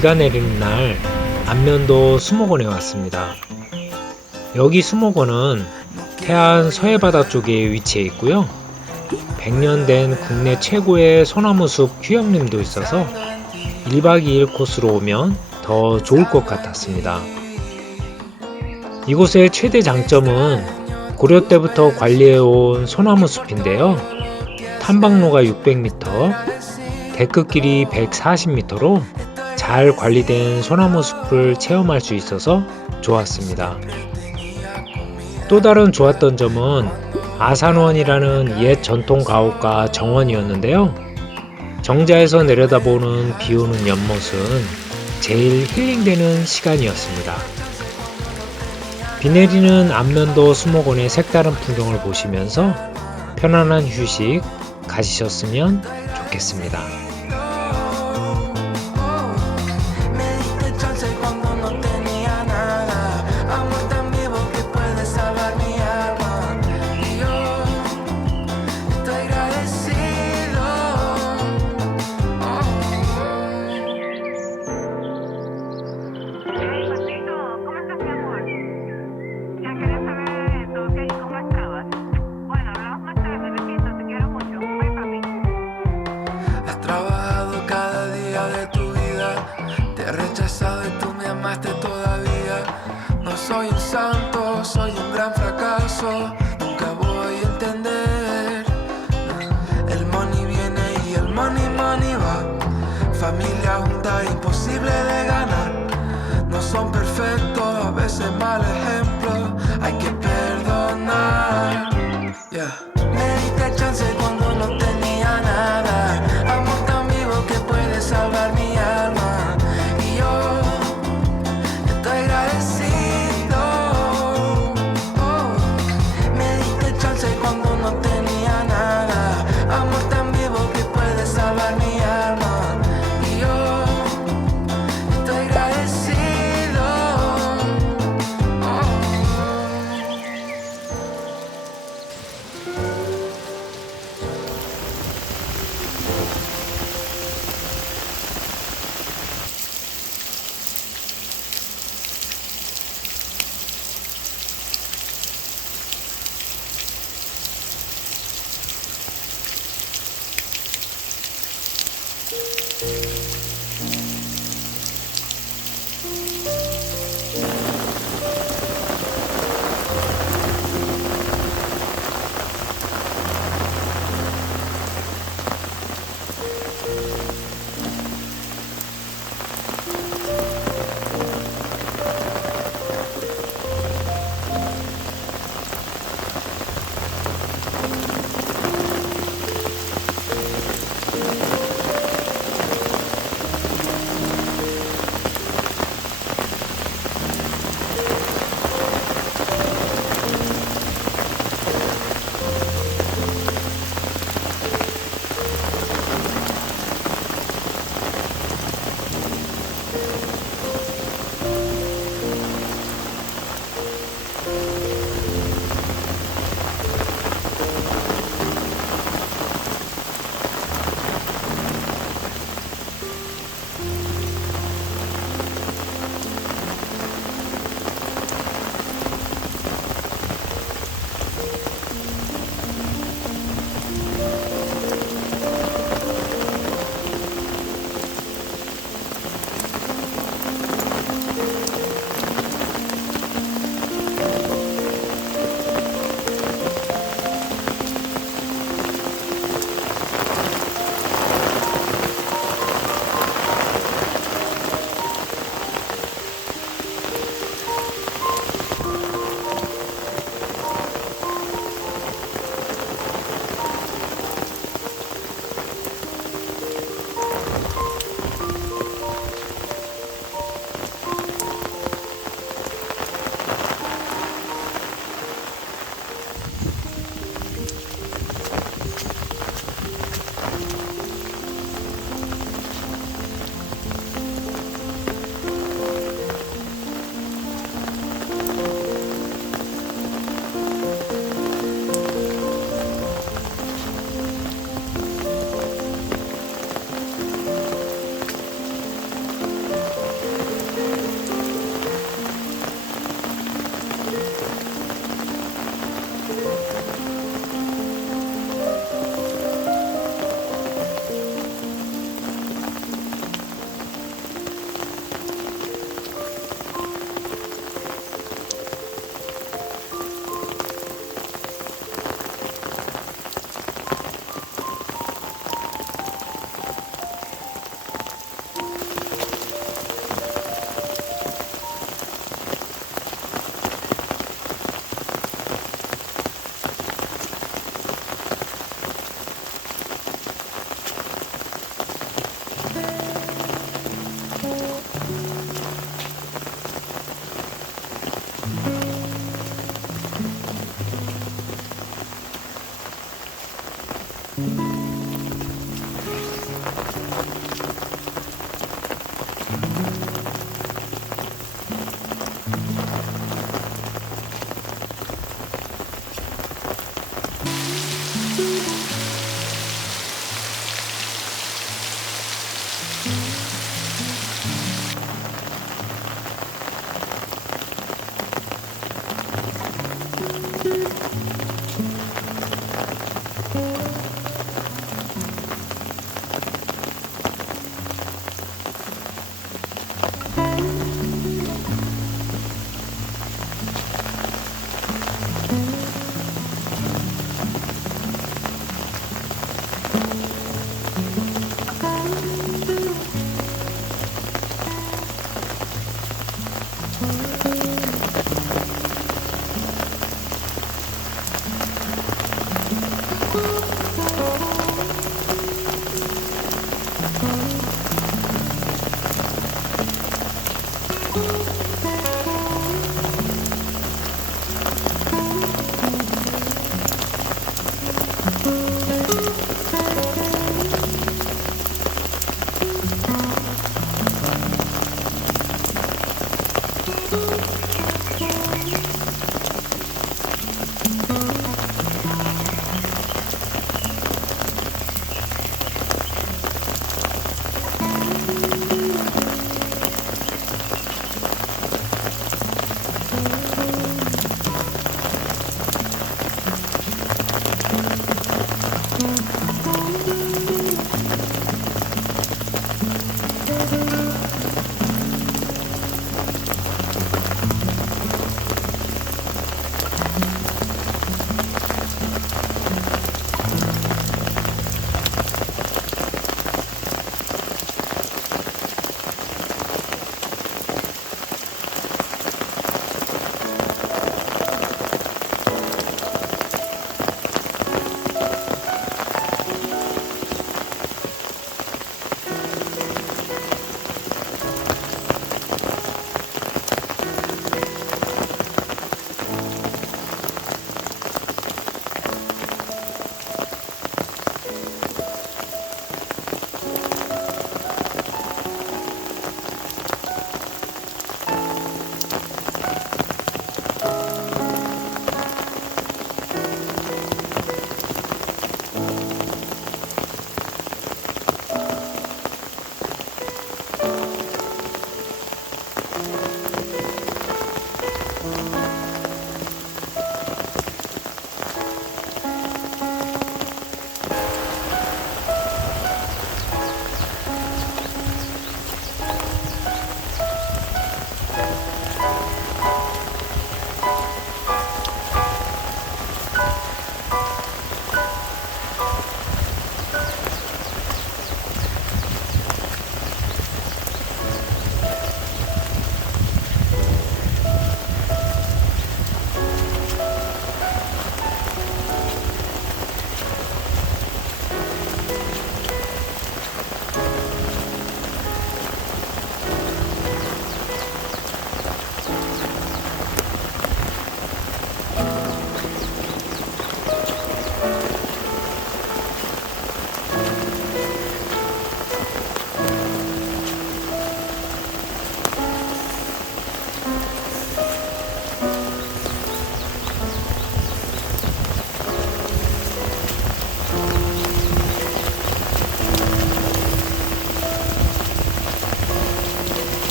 비가 내리는 날 안면도 수목원에 왔습니다. 여기 수목원은 태안 서해바다 쪽에 위치해 있고요. 100년 된 국내 최고의 소나무 숲 휴양림도 있어서 1박 2일 코스로 오면 더 좋을 것 같았습니다. 이곳의 최대 장점은 고려 때부터 관리해온 소나무 숲인데요. 탐방로가 600m, 데크길이 140m로 잘 관리된 소나무 숲을 체험할 수 있어서 좋았습니다. 또 다른 좋았던 점은 아산원이라는 옛 전통 가옥과 정원이었는데요. 정자에서 내려다보는 비 오는 연못은 제일 힐링되는 시간이었습니다. 비 내리는 안면도 수목원의 색다른 풍경을 보시면서 편안한 휴식 가지셨으면 좋겠습니다.